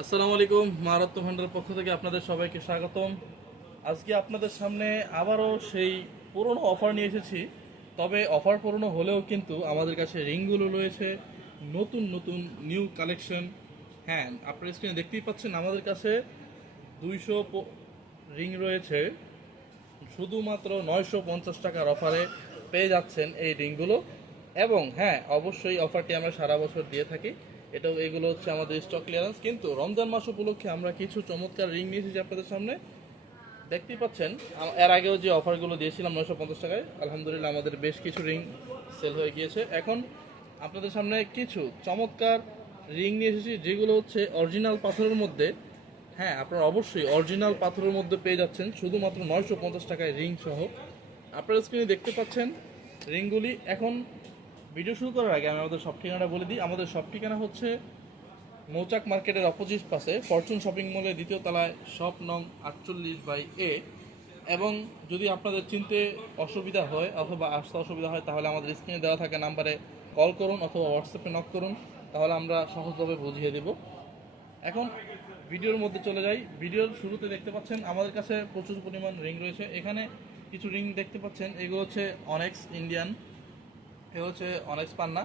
আসসালামু আলাইকুম। মারাত্ম ভান্ডারের পক্ষ থেকে আপনাদের সবাইকে স্বাগতম। আজকে আপনাদের সামনে আবারও সেই পুরনো অফার নিয়ে এসেছি। তবে অফার পুরনো হলেও কিন্তু আমাদের কাছে রিংগুলো রয়েছে নতুন নতুন নিউ কালেকশন। হ্যাঁ, আপনার স্ক্রিনে দেখতেই পাচ্ছেন আমাদের কাছে 200 রিং রয়েছে। শুধুমাত্র 950 টাকার অফারে পেয়ে যাচ্ছেন এই রিংগুলো। এবং হ্যাঁ, অবশ্যই অফারটি আমরা সারা বছর দিয়ে থাকি। এগুলো হচ্ছে আমাদের স্টক ক্লিয়ারেন্স, কিন্তু রমজান মাস উপলক্ষে আমরা কিছু চমৎকার রিং নিয়ে এসেছি আপনাদের সামনে। দেখতেই পাচ্ছেন এর আগেও যে অফারগুলো দিয়েছিলাম 950 টাকায়, আলহামদুলিল্লাহ আমাদের বেশ কিছু রিং সেল হয়ে গিয়েছে। এখন আপনাদের সামনে কিছু চমৎকার রিং নিয়ে এসেছি যেগুলো হচ্ছে অরিজিনাল পাথরের মধ্যে। হ্যাঁ, আপনারা অবশ্যই অরিজিনাল পাথরের মধ্যে পেয়ে যাচ্ছেন শুধুমাত্র 950 টাকায় রিং সহ। আপনারা স্ক্রিনে দেখতে পাচ্ছেন রিংগুলি। এখন ভিডিও শুরু করার আগে আমি আমাদের সব ঠিকানাটা বলে দিই। আমাদের সব ঠিকানা হচ্ছে মৌচাক মার্কেটের অপোজিট পাশে ফরচুন শপিং মলের দ্বিতীয় তলায়, শপ নং 48/A। এবং যদি আপনাদের চিনতে অসুবিধা হয় অথবা আসতে অসুবিধা হয়, তাহলে আমাদের স্ক্রিনে দেওয়া থাকা নাম্বারে কল করুন অথবা হোয়াটসঅ্যাপে নক করুন, তাহলে আমরা সহজভাবে বুঝিয়ে দেব। এখন ভিডিওর মধ্যে চলে যাই। ভিডিওর শুরুতে দেখতে পাচ্ছেন আমাদের কাছে প্রচুর পরিমাণ রিং রয়েছে। এখানে কিছু রিং দেখতে পাচ্ছেন, এগুলো হচ্ছে অনেক্স ইন্ডিয়ান, এগুলো হচ্ছে অনেক্স পান্না।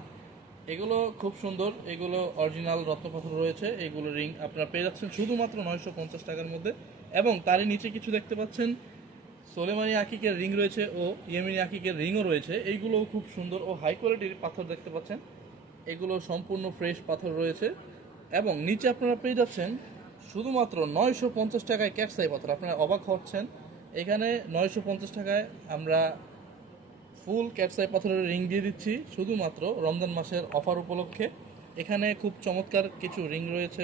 এগুলো খুব সুন্দর, এগুলো অরিজিনাল রত্নপাথর রয়েছে। এগুলো রিং আপনারা পেয়ে যাচ্ছেন শুধুমাত্র 950 টাকার মধ্যে। এবং তারই নিচে কিছু দেখতে পাচ্ছেন সোলেমানি আকিকের রিং রয়েছে ও ইয়েমেনি আকিকের রিংও রয়েছে। এইগুলো খুব সুন্দর ও হাই কোয়ালিটির পাথর দেখতে পাচ্ছেন। এগুলো সম্পূর্ণ ফ্রেশ পাথর রয়েছে। এবং নিচে আপনারা পেয়ে যাচ্ছেন শুধুমাত্র 950 টাকায় ক্যাটসাই পাথর। আপনারা অবাক হচ্ছেন, এখানে 950 টাকায় আমরা ফুল ক্যাটসাই পাথরের রিং দিয়ে দিচ্ছি শুধুমাত্র রমজান মাসের অফার উপলক্ষে। এখানে খুব চমৎকার কিছু রিং রয়েছে,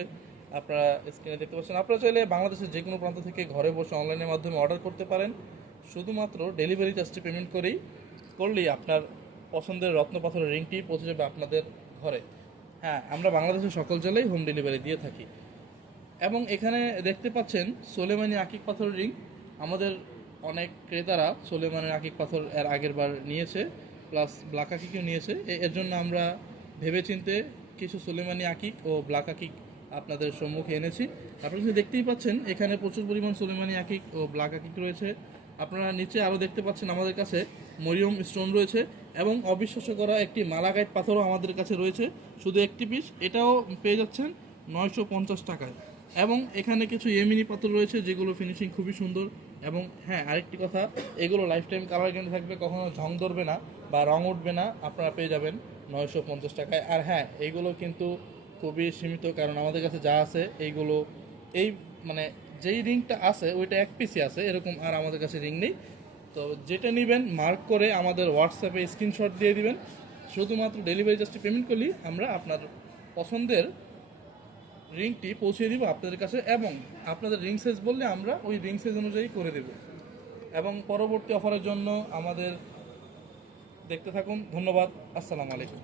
আপনারা স্ক্রিনে দেখতে পাচ্ছেন। আপনারা চাইলে বাংলাদেশের যে কোনো প্রান্ত থেকে ঘরে বসে অনলাইনের মাধ্যমে অর্ডার করতে পারেন। শুধুমাত্র ডেলিভারি চার্জটি পেমেন্ট করলেই আপনার পছন্দের রত্ন পাথরের রিংটি পৌঁছে যাবে আপনাদের ঘরে। হ্যাঁ, আমরা বাংলাদেশের সকল জেলায় হোম ডেলিভারি দিয়ে থাকি। এবং এখানে দেখতে পাচ্ছেন সোলেমানি আকিক পাথরের রিং। আমাদের অনেক ক্রেতারা সোলেমানের আকিক পাথর এর আগের বার নিয়েছে, প্লাস ব্ল্যাক আকিকও নিয়েছে। এর জন্য আমরা ভেবেচিন্তে কিছু সোলেমানি আকিক ও ব্ল্যাক আকিক আপনাদের সম্মুখে এনেছি। আপনারা দেখতেই পাচ্ছেন এখানে প্রচুর পরিমাণ সোলেমানি আকিক ও ব্ল্যাক আকিক রয়েছে। আপনারা নিচে আরও দেখতে পাচ্ছেন আমাদের কাছে মরিয়ম স্টোন রয়েছে এবং অবিশ্বাস্য করা একটি মালাগাইট পাথরও আমাদের কাছে রয়েছে, শুধু একটি পিস। এটাও পেয়ে যাচ্ছেন 950 টাকায়। এবং এখানে কিছু ইয়েমেনি পাথর রয়েছে যেগুলো ফিনিশিং খুবই সুন্দর। এবং হ্যাঁ, আরেকটি কথা, এগুলো লাইফ টাইম কালার গ্যারান্টি থাকবে, কখনো ঝং ধরবে না বা রং উঠবে না। আপনারা পেয়ে যাবেন 950 টাকায়। আর হ্যাঁ, এইগুলো কিন্তু খুবই সীমিত, কারণ আমাদের কাছে যা আছে এইগুলো এই মানে যেই রিংটা আছে ওইটা এক পিসই আছে, এরকম আর আমাদের কাছে রিং নেই। তো যেটা নেবেন মার্ক করে আমাদের হোয়াটসঅ্যাপে স্ক্রিনশট দিয়ে দিবেন। শুধুমাত্র ডেলিভারি চার্জটি পেমেন্ট করলেই আমরা আপনার পছন্দের রিংটি পৌঁছে দিব আপনাদের কাছে। এবং আপনাদের রিং সাইজ বললে আমরা ওই রিং সাইজ অনুযায়ী করে দেব। এবং পরবর্তী অফারের জন্য আমাদের দেখতে থাকুন। ধন্যবাদ। আসসালামু আলাইকুম।